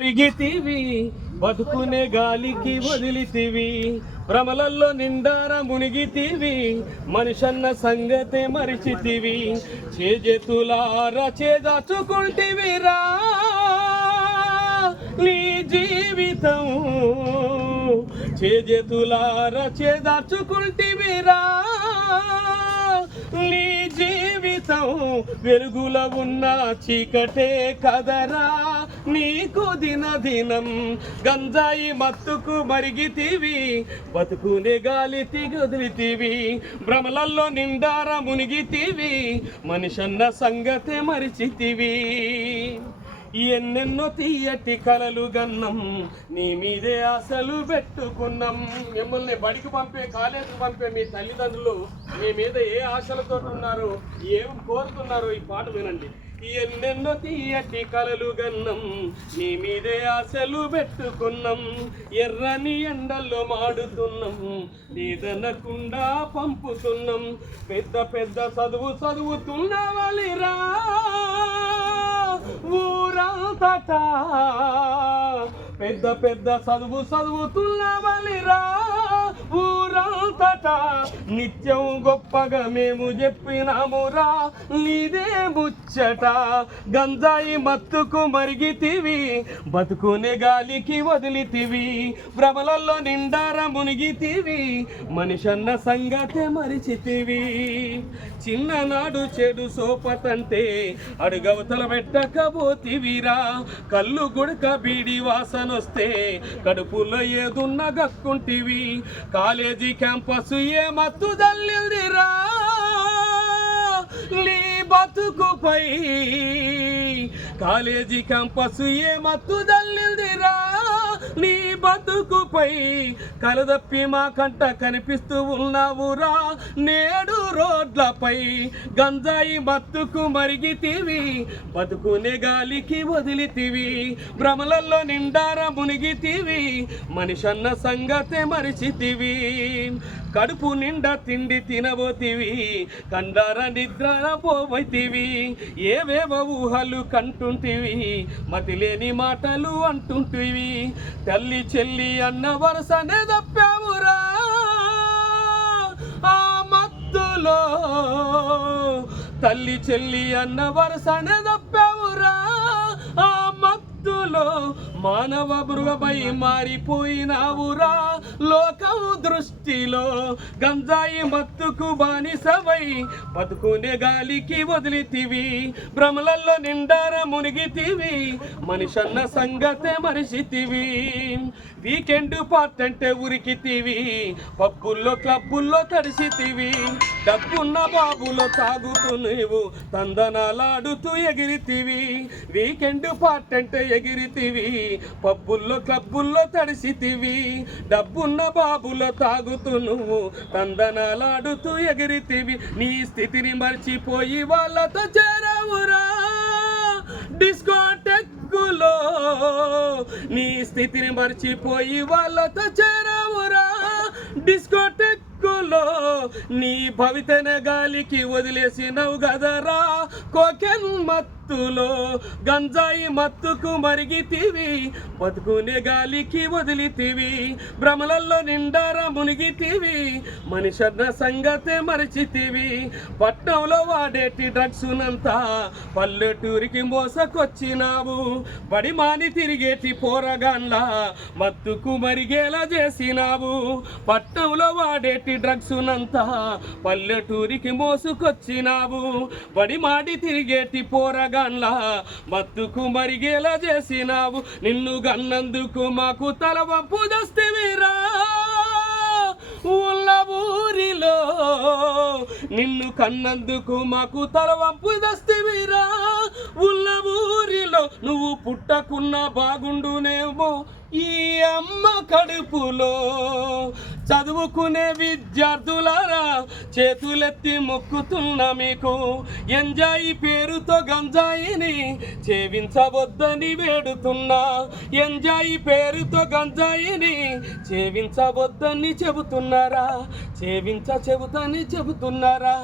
తిరిగితివి బతుకునే గాలికి వదిలితివి భ్రమలల్లో నిండార మునిగితివి మనిషన్న సంగతే మరిచితివి చేజెతులార చేదాచుకుంటివిరా నీ జీవితం చేజెతులార చేదార్చుకుంటివిరా నీ జీవితం వెలుగుల ఉన్న చీకటే కదరా. నీకు దిన దినం గంజాయి మత్తుకు మరిగితివి బతుకునే గాలి తిగొదిలితివి భ్రమలల్లో నిండార మునిగితివి మనిషన్న సంగతే మరిచితివి. ఎన్నెన్నో తీయటి కలలు గన్నం. నీ మీదే ఆశలు పెట్టుకున్నాం. మిమ్మల్ని బడికి పంపే కాలేజీకి పంపే మీ తల్లిదండ్రులు మీ మీద ఏ ఆశలతో ఉన్నారు ఏం కోరుతున్నారు? ఈ పాట వినండి. ఎన్నెన్నో తీయటి కలలు గన్నం. నీ మీదే ఆశలు పెట్టుకున్నాం. ఎర్రని ఎండల్లో మాడుతున్నాం. నీదనకుండా పంపుతున్నాం. పెద్ద పెద్ద చదువు చదువుతున్నవాలిరా ఊరంతటా పెద్ద పెద్ద చదువు చదువుతున్నవలిరా ఊరంతట నిత్యం గొప్పగా మేము చెప్పినామురా నీదే ముచ్చట. గంజాయి మత్తుకు మరిగితివి బతుకునే గాలికి వదిలితివి ప్రభలల్లో నిండార మునిగితివి మనిషన్న సంగతే మరిచితివి. చిన్ననాడు చెడు సోపతంటే అడుగవతల పెట్టకపోతివిరా కళ్ళు గుడక బీడి వాసనొస్తే కడుపులో ఏదున్న గక్కుంటివి. కాలేజీ క్యాంపస్ ఏ మత్తు దల్లిందిరా నీ బతుకుపై కాలేజీ క్యాంపస్ ఏ మత్తు దల్లిందిరా నీ బతుకుపై కలదప్పి మా కంట కనిపిస్తూ ఉన్నావురా. నేడు రోడ్లపై గంజాయి మత్తుకు మరిగితివి బతుకునే గాలికి వదిలితివి భ్రమలల్లో నిండార మునిగితివి మనిషన్న సంగతే మరిచితివి. కడుపు నిండా తిండి తినబోతివి కండార నిద్ర పోబోతివి ఏవేవో ఊహలు కంటుంటివి మతిలేని మాటలు అంటుంటివి. తల్లి చెల్లి అన్న వరసనే తప్పావురా. ఆ మత్తులో తల్లి చెల్లి అన్న వరసనే తప్పావురా. ఆ మత్తులో మానవ మృగపై మారిపోయినావురా. లోకం దృష్టిలో గంజాయి మత్తుకు బానిసవై బతుకునే గాలికి వదిలితివి. భ్రమలల్లో నిండార మునిగితివి. మనిషన్న సంగతే మరిచితివి. వీకెండ్ పార్ట్ అంటే ఉరికితివి. పబ్బుల్లో క్లబ్బుల్లో తడిసితివి. డబ్బున్న బాబులో తాగుతూ నువ్వు తందనాలాడుతూ ఎగిరితివి. వీకెండ్ పార్ట్ అంటే ఎగిరితివి. పబ్బుల్లో క్లబ్బుల్లో తడిసితివి. డబ్బున్న బాబులో తాగుతూ నువ్వు తందనాలాడుతూ ఎగిరితివి. నీ స్థితిని మర్చిపోయి వాళ్ళతో చేరవురా. డిస్కోటెక్కులో నీ స్థితిని మర్చిపోయి వాళ్ళతో చేరావురా. డిస్కోటెక్కులో నీ భవితన గాలికి వదిలేసినవు గదరా. కోకెన్ మత్తులో గంజాయి మత్తుకు మరిగితివి బతుకునే గాలికి వదిలితివి భ్రమలల్లో నిండార మునిగితివి మనిషన్న సంగతే మరిచితివి. పట్నంలో వాడేటి డ్రగ్స్ నంతా పల్లెటూరికి మోసకొచ్చినావు బడి మాని తిరిగేటి పోరగాన్లా మత్తుకు మరిగేలా చేసినావు. పట్నంలో వాడేటి డ్రగ్స్ నంతా పల్లెటూరికి మోసుకొచ్చినావు బడి మాడి తిరిగేటి పోరగా గన్లా మత్తుకు మరిగేలా చేసినావు. నిన్ను గన్నందుకు మాకు తలవంపు దస్తివిరా ఉల్ల ఊరిలో నిన్ను కన్నందుకు మాకు తలవంపు దస్తివిరా ఉల్ల ఊరిలో నువ్వు పుట్టకున్నా బాగుండునేమో ఈ అమ్మ కడుపులో. చదువుకునే విద్యార్థులారా చేతులెత్తి మొక్కుతున్నా మీకు. ఎంజాయి పేరుతో గంజాయిని చేవించవద్దని వేడుతున్నా. ఎంజాయి పేరుతో గంజాయిని చేవించవద్దని చెబుతున్నారా? చేవించ చెబుతని చెబుతున్నారా?